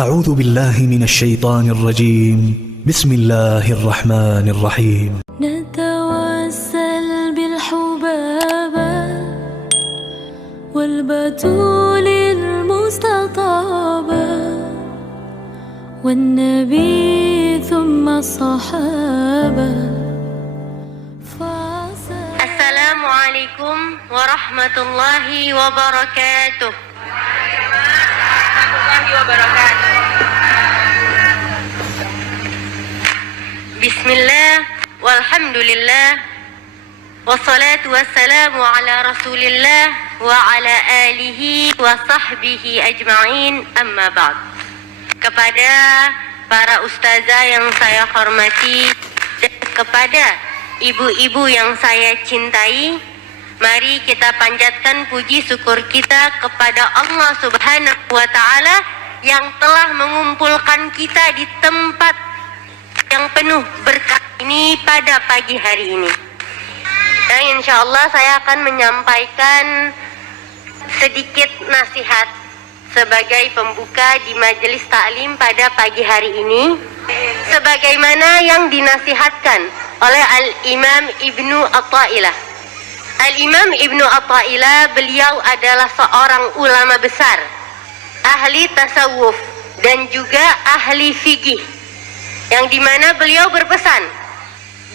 أعوذ بالله من الشيطان الرجيم. بسم الله الرحمن الرحيم. نتوسل بالحبابة والبتول المستطابة والنبي ثم الصحابة. السلام عليكم ورحمة الله وبركاته. Bismillah, walhamdulillah, wassalatu wassalamu ala rasulillah wa ala alihi wa sahbihi ajma'in, amma ba'd. Kepada para ustazah yang saya hormati dan kepada ibu-ibu yang saya cintai, mari kita panjatkan puji syukur kita kepada Allah Subhanahu wa Ta'ala yang telah mengumpulkan kita di tempat yang penuh berkah ini pada pagi hari ini. Dan insya Allah saya akan menyampaikan sedikit nasihat sebagai pembuka di majelis taklim pada pagi hari ini, sebagaimana yang dinasihatkan oleh Al-Imam Ibnu Atha'illah. Al-Imam Ibnu Atha'illah, beliau adalah seorang ulama besar, ahli tasawuf dan juga ahli fikih, yang dimana beliau berpesan,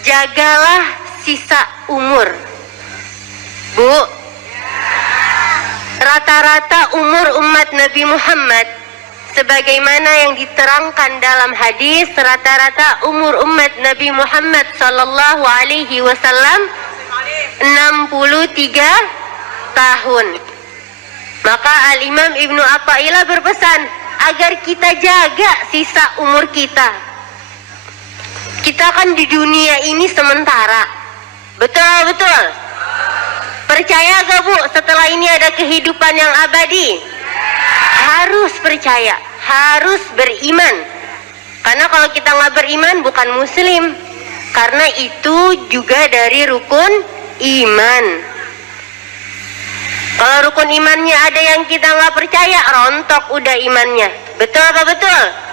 jagalah sisa umur. Bu, rata-rata umur umat Nabi Muhammad sebagaimana yang diterangkan dalam hadis, rata-rata umur umat Nabi Muhammad sallallahu alaihi wasallam 63 tahun. Maka Al-Imam Ibnu Atha'illah berpesan agar kita jaga sisa umur kita. Kita kan di dunia ini sementara. Betul? Percaya gak Bu, setelah ini ada kehidupan yang abadi? Harus percaya, harus beriman. Karena kalau kita gak beriman bukan muslim. Karena itu juga dari rukun iman. Kalau rukun imannya ada yang kita gak percaya, rontok udah imannya. Betul apa betul?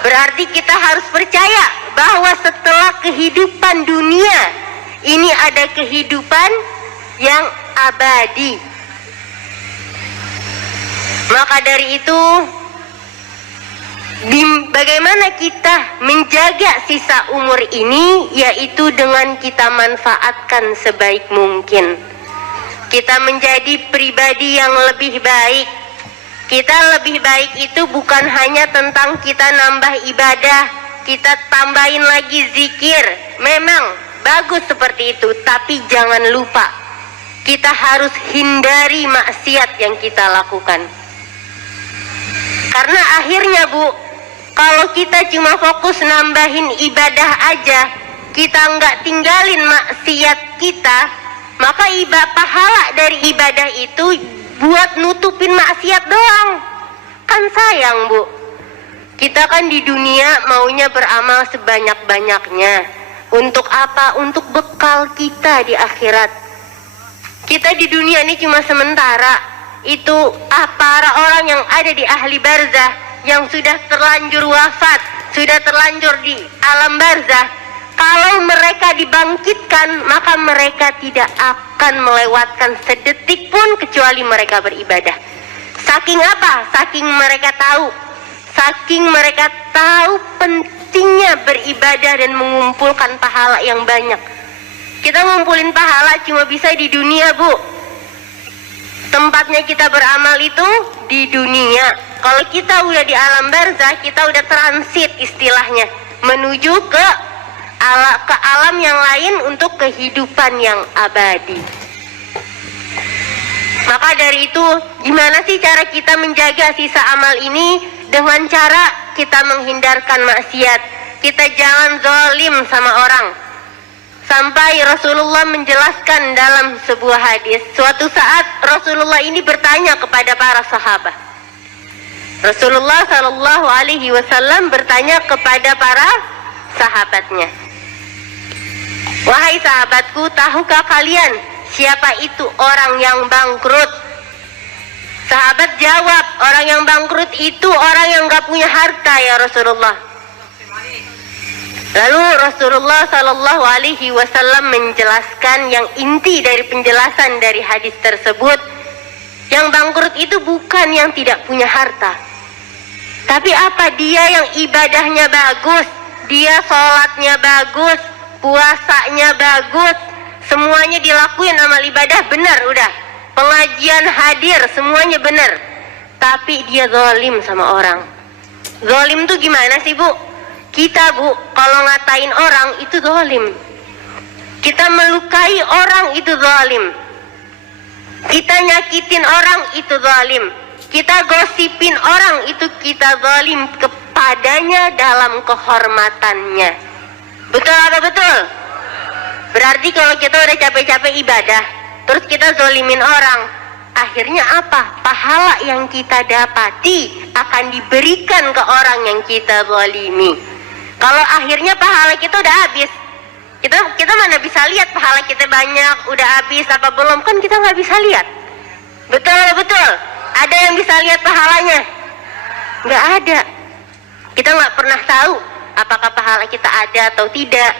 Berarti kita harus percaya bahwa setelah kehidupan dunia ini ada kehidupan yang abadi. Maka dari itu, bagaimana kita menjaga sisa umur ini, yaitu dengan kita manfaatkan sebaik mungkin. Kita menjadi pribadi yang lebih baik. Kita lebih baik itu bukan hanya tentang kita nambah ibadah, kita tambahin lagi zikir. Memang bagus seperti itu, tapi jangan lupa kita harus hindari maksiat yang kita lakukan. Karena akhirnya Bu, kalau kita cuma fokus nambahin ibadah aja, kita nggak tinggalin maksiat kita, maka pahala dari ibadah itu buat nutupin maksiat doang. Kan sayang Bu. Kita kan di dunia maunya beramal sebanyak-banyaknya. Untuk apa? Untuk bekal kita di akhirat. Kita di dunia ini cuma sementara. Itu para orang yang ada di ahli barzah, yang sudah terlanjur wafat, sudah terlanjur di alam barzah, kalau mereka dibangkitkan, maka mereka tidak akan melewatkan sedetik pun kecuali mereka beribadah. Saking apa? Saking mereka tahu pentingnya beribadah dan mengumpulkan pahala yang banyak. Kita ngumpulin pahala cuma bisa di dunia Bu. Tempatnya kita beramal itu di dunia. Kalau kita udah di alam barzah, kita udah transit istilahnya, menuju ke alam yang lain untuk kehidupan yang abadi. Maka dari itu, gimana sih cara kita menjaga sisa amal ini? Dengan cara kita menghindarkan maksiat. Kita jangan zalim sama orang. Sampai Rasulullah menjelaskan dalam sebuah hadis, suatu saat Rasulullah ini bertanya kepada para sahabat. Rasulullah Shallallahu Alaihi Wasallam bertanya kepada para sahabatnya, wahai sahabatku, tahukah kalian siapa itu orang yang bangkrut? Sahabat jawab, orang yang bangkrut itu orang yang gak punya harta ya Rasulullah. Lalu Rasulullah Shallallahu Alaihi Wasallam menjelaskan yang inti dari penjelasan dari hadis tersebut, yang bangkrut itu bukan yang tidak punya harta, tapi apa? Dia yang ibadahnya bagus, dia sholatnya bagus, puasanya bagus, semuanya dilakuin amal ibadah benar, udah pengajian hadir semuanya benar, tapi dia zalim sama orang. Zalim tuh gimana sih Bu? Kita Bu, kalau ngatain orang itu zalim. Kita melukai orang itu zalim. Kita nyakitin orang itu zalim. Kita gosipin orang itu kita zalim kepadanya dalam kehormatannya. Betul apa betul? Berarti kalau kita udah capek-capek ibadah, terus kita zalimin orang, akhirnya apa? Pahala yang kita dapati akan diberikan ke orang yang kita zalimi. Kalau akhirnya pahala kita udah habis, kita mana bisa lihat pahala kita banyak, udah habis apa belum, kan kita nggak bisa lihat. Betul. Ada yang bisa lihat pahalanya? Nggak ada. Kita nggak pernah tahu apakah pahala kita ada atau tidak.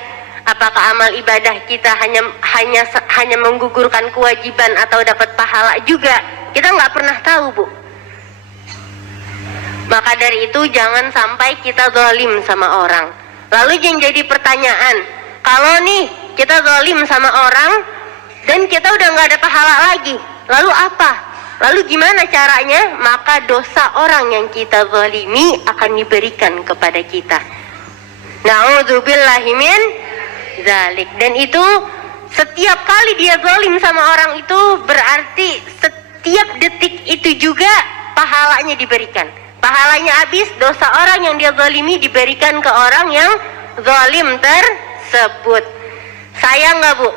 Apakah amal ibadah kita hanya menggugurkan kewajiban atau dapat pahala juga? Kita nggak pernah tahu Bu. Maka dari itu jangan sampai kita zalim sama orang. Lalu yang jadi pertanyaan, kalau nih kita zalim sama orang dan kita udah nggak ada pahala lagi, lalu apa? Lalu gimana caranya? Maka dosa orang yang kita zalimi akan diberikan kepada kita. Na'udzubillahi min zalik. Dan itu setiap kali dia zalim sama orang itu berarti setiap detik itu juga pahalanya diberikan. Pahalanya habis, dosa orang yang dia zalimi diberikan ke orang yang zalim tersebut. Sayang nggak Bu?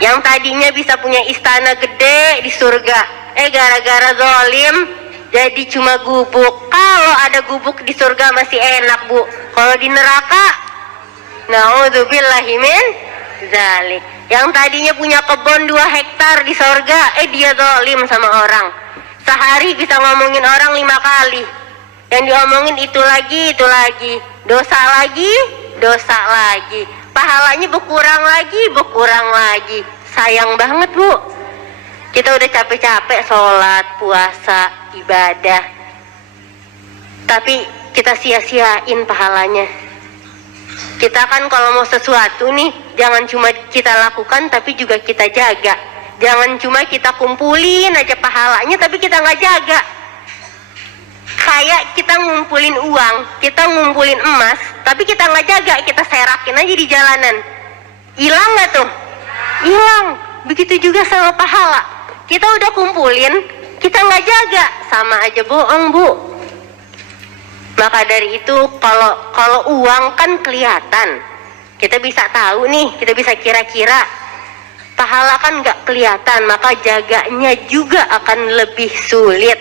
Yang tadinya bisa punya istana gede di surga, gara-gara zalim jadi cuma gubuk. Kalau ada gubuk di surga masih enak Bu. Kalau di neraka, na'udzubillahi min zalik. Yang tadinya punya kebun 2 hektar di surga, dia zalim sama orang. Sehari bisa ngomongin orang 5 kali. Yang diomongin itu lagi. Dosa lagi. Pahalanya berkurang lagi. Sayang banget Bu. Kita udah capek-capek sholat, puasa, ibadah, tapi kita sia-siain pahalanya. Kita kan kalau mau sesuatu nih, jangan cuma kita lakukan tapi juga kita jaga. Jangan cuma kita kumpulin aja pahalanya tapi kita nggak jaga. Kayak kita ngumpulin uang, kita ngumpulin emas, tapi kita nggak jaga, kita serakin aja di jalanan. Hilang nggak tuh? Hilang. Begitu juga sama pahala. Kita udah kumpulin, kita nggak jaga, sama aja bohong Bu. Maka dari itu kalau uang kan kelihatan, kita bisa tahu nih, kita bisa kira-kira. Pahala kan nggak kelihatan, maka jaganya juga akan lebih sulit.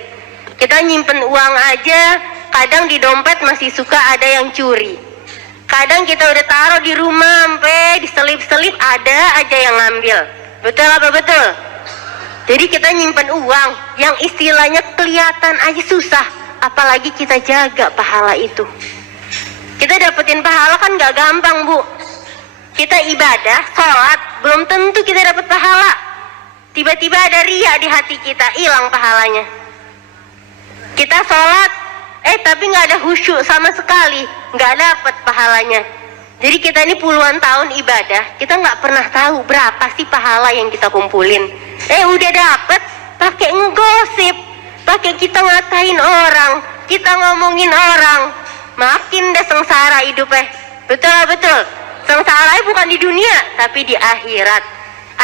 Kita nyimpen uang aja, kadang di dompet masih suka ada yang curi. Kadang kita udah taruh di rumah, sampai diselip-selip ada aja yang ngambil. Betul apa betul? Jadi kita nyimpen uang yang istilahnya kelihatan aja susah, apalagi kita jaga pahala itu. Kita dapetin pahala kan nggak gampang Bu. Kita ibadah, sholat, belum tentu kita dapat pahala. Tiba-tiba ada riya di hati kita, hilang pahalanya. Kita sholat, tapi nggak ada khusyuk sama sekali, nggak dapat pahalanya. Jadi kita ini puluhan tahun ibadah, kita nggak pernah tahu berapa sih pahala yang kita kumpulin. Udah dapet, pakai ngegosip, pakai kita ngatain orang, kita ngomongin orang, makin deh sengsara hidupnya. Betul. Sengsara bukan di dunia, tapi di akhirat.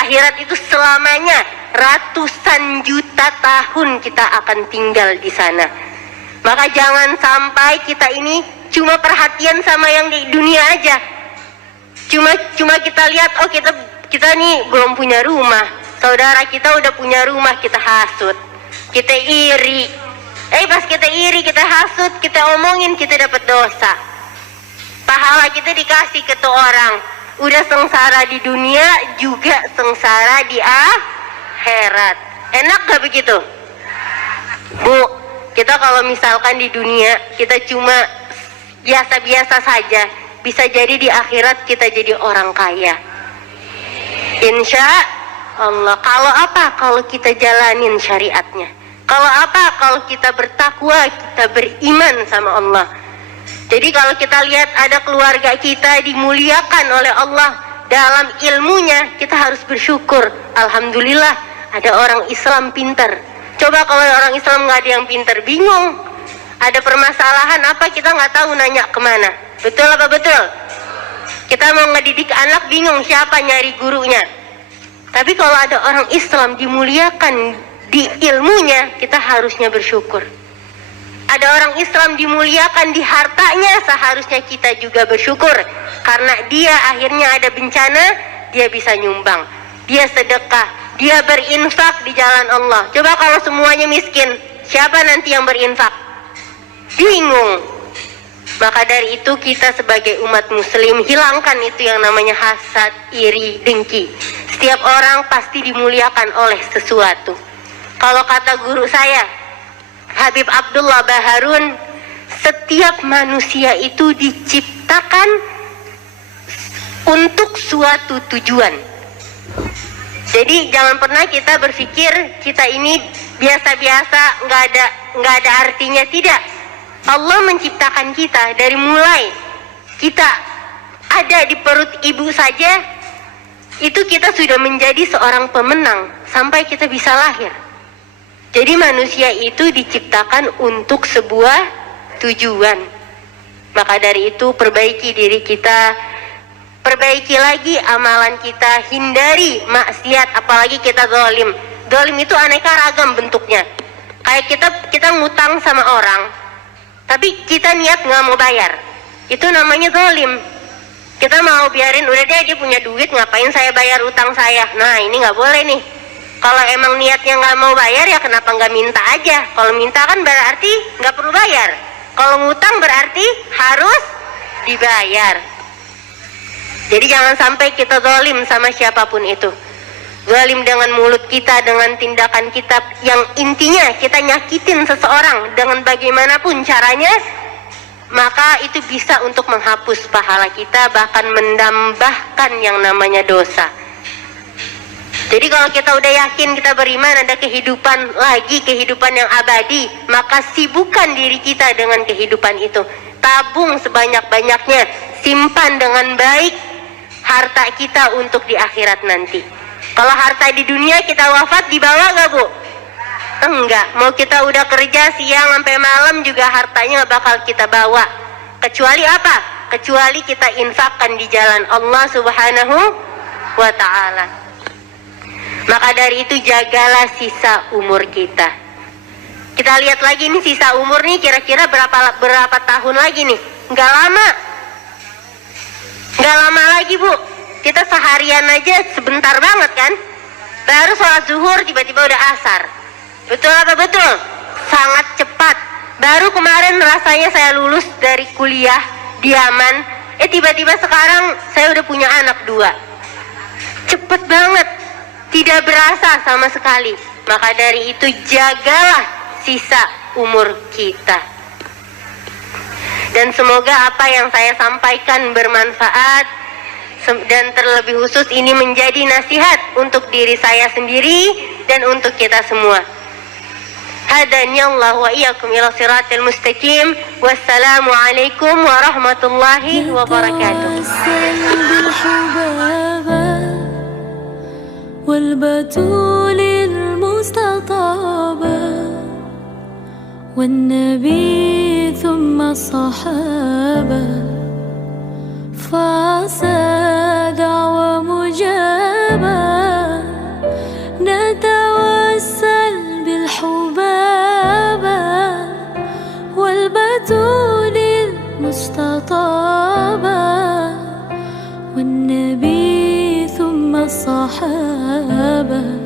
Akhirat itu selamanya, ratusan juta tahun kita akan tinggal di sana. Maka jangan sampai kita ini cuma perhatian sama yang di dunia aja. Cuma kita lihat, kita nih belum punya rumah, saudara kita udah punya rumah, kita hasut, kita iri. Pas kita iri, kita hasut, kita omongin, kita dapat dosa. Pahala kita dikasih ke tuh orang, udah sengsara di dunia juga sengsara di akhirat. Enak gak begitu? Bu, kita kalau misalkan di dunia kita cuma biasa-biasa saja, bisa jadi di akhirat kita jadi orang kaya. Insya Allah. Kalau apa? Kalau kita jalanin syariatnya. Kalau apa? Kalau kita bertakwa, kita beriman sama Allah. Jadi kalau kita lihat ada keluarga kita dimuliakan oleh Allah dalam ilmunya, kita harus bersyukur. Alhamdulillah ada orang Islam pintar. Coba kalau orang Islam nggak ada yang pintar, bingung. Ada permasalahan apa kita nggak tahu nanya kemana. Betul apa betul? Kita mau ngedidik anak bingung siapa nyari gurunya. Tapi kalau ada orang Islam dimuliakan di ilmunya, kita harusnya bersyukur. Ada orang Islam dimuliakan di hartanya, seharusnya kita juga bersyukur. Karena dia akhirnya ada bencana, dia bisa nyumbang, dia sedekah, dia berinfak di jalan Allah. Coba kalau semuanya miskin, siapa nanti yang berinfak? Bingung. Maka dari itu kita sebagai umat muslim hilangkan itu yang namanya hasad, iri, dengki. Setiap orang pasti dimuliakan oleh sesuatu. Kalau kata guru saya, Habib Abdullah Baharun, setiap manusia itu diciptakan untuk suatu tujuan. Jadi jangan pernah kita berpikir kita ini biasa-biasa, nggak ada artinya. Tidak. Allah menciptakan kita dari mulai kita ada di perut ibu saja, itu kita sudah menjadi seorang pemenang sampai kita bisa lahir. Jadi manusia itu diciptakan untuk sebuah tujuan. Maka dari itu perbaiki diri kita, perbaiki lagi amalan kita, hindari maksiat, apalagi kita zalim. Zalim itu aneka ragam bentuknya. Kayak kita ngutang sama orang, tapi kita niat nggak mau bayar, itu namanya zalim. Kita mau biarin, udah deh dia punya duit, ngapain saya bayar utang saya? Nah ini nggak boleh nih. Kalau emang niatnya nggak mau bayar, ya kenapa nggak minta aja? Kalau minta kan berarti nggak perlu bayar. Kalau ngutang berarti harus dibayar. Jadi jangan sampai kita zalim sama siapapun itu. Zalim dengan mulut kita, dengan tindakan kita yang intinya kita nyakitin seseorang dengan bagaimanapun caranya, maka itu bisa untuk menghapus pahala kita, bahkan menambahkan yang namanya dosa. Jadi kalau kita udah yakin kita beriman ada kehidupan lagi, kehidupan yang abadi, maka sibukkan diri kita dengan kehidupan itu. Tabung sebanyak-banyaknya, simpan dengan baik harta kita untuk di akhirat nanti. Kalau harta di dunia kita wafat dibawa gak bu? Enggak. Mau kita udah kerja siang sampai malam juga hartanya gak bakal kita bawa. Kecuali apa? Kecuali kita infakkan di jalan Allah Subhanahu wa ta'ala. Maka dari itu jagalah sisa umur kita. Kita lihat lagi nih sisa umur nih kira-kira berapa tahun lagi nih? Nggak lama lagi bu. Kita seharian aja sebentar banget kan? Baru sholat zuhur tiba-tiba udah asar. Betul apa betul? Sangat cepat. Baru kemarin rasanya saya lulus dari kuliah di Yaman, tiba-tiba sekarang saya udah punya anak 2. Cepet banget. Tidak berasa sama sekali. Maka dari itu jagalah sisa umur kita. Dan semoga apa yang saya sampaikan bermanfaat, dan terlebih khusus ini menjadi nasihat untuk diri saya sendiri dan untuk kita semua. Hadaniyallahu wa iyyakum ila siratal mustaqim. Wassalamu alaikum warahmatullahi wabarakatuh. والبتول المستطابة والنبي ثم الصحابة فعسى دعوة مجابة نتوسل بالحبابة والبتول المستطابة والنبي ثم الصحابة